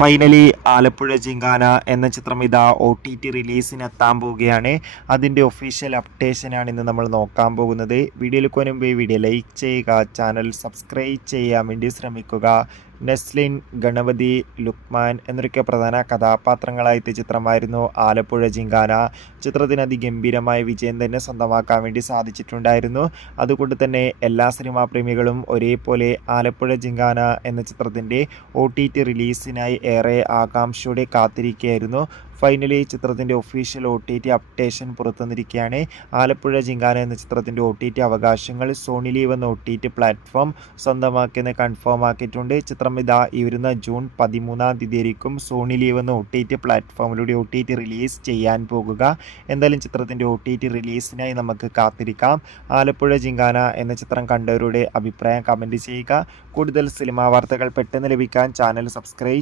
Finally Alappuzha ജിങ്കാന എന്ന ചിത്രം ഇതാ OTT റിലീസിനെത്താൻ പോവുകയാണ്. അതിൻ്റെ ഒഫീഷ്യൽ അപ്ഡേഷനാണ് ഇന്ന് നമ്മൾ നോക്കാൻ പോകുന്നത്. വീഡിയോയിൽ മുൻപ് വീഡിയോ ലൈക്ക് ചെയ്യുക, ചാനൽ സബ്സ്ക്രൈബ് ചെയ്യാൻ വേണ്ടി ശ്രമിക്കുക. നെസ്ലിൻ, ഗണപതി, ലുക്മാൻ എന്നൊക്കെ പ്രധാന കഥാപാത്രങ്ങളായ ചിത്രമായിരുന്നു ആലപ്പുഴ ജിങ്കാന. ചിത്രത്തിന് അതിഗംഭീരമായ വിജയം തന്നെ സ്വന്തമാക്കാൻ വേണ്ടി സാധിച്ചിട്ടുണ്ടായിരുന്നു. അതുകൊണ്ട് തന്നെ എല്ലാ സിനിമാ പ്രേമികളും ഒരേപോലെ ആലപ്പുഴ ജിങ്കാന എന്ന ചിത്രത്തിൻ്റെ OTT റിലീസിനായി ഏറെ ആകാംക്ഷയോടെ കാത്തിരിക്കുകയായിരുന്നു. ഫൈനലി ചിത്രത്തിൻ്റെ ഒഫീഷ്യൽ OTT അപ്ഡേഷൻ പുറത്തുവന്നിരിക്കുകയാണ്. ആലപ്പുഴ ജിങ്കാന എന്ന ചിത്രത്തിൻ്റെ OTT അവകാശങ്ങൾ സോണി ലീവ് എന്ന OTT പ്ലാറ്റ്ഫോം സ്വന്തമാക്കിയെന്ന് കൺഫേം ആക്കിയിട്ടുണ്ട്. ചിത്രം ഇതാ ഈ വരുന്ന ജൂൺ 13-ാം തീയതി ആയിരിക്കും സോണി ലീവ് എന്ന OTT പ്ലാറ്റ്ഫോമിലൂടെ OTT റിലീസ് ചെയ്യാൻ പോകുക. എന്തായാലും ചിത്രത്തിൻ്റെ OTT റിലീസിനായി നമുക്ക് കാത്തിരിക്കാം. ആലപ്പുഴ ജിങ്കാന എന്ന ചിത്രം കണ്ടവരുടെ അഭിപ്രായം കമൻറ്റ് ചെയ്യുക. കൂടുതൽ സിനിമാ വാർത്തകൾ പെട്ടെന്ന് ലഭിക്കാൻ ചാനൽ സബ്സ്ക്രൈബ്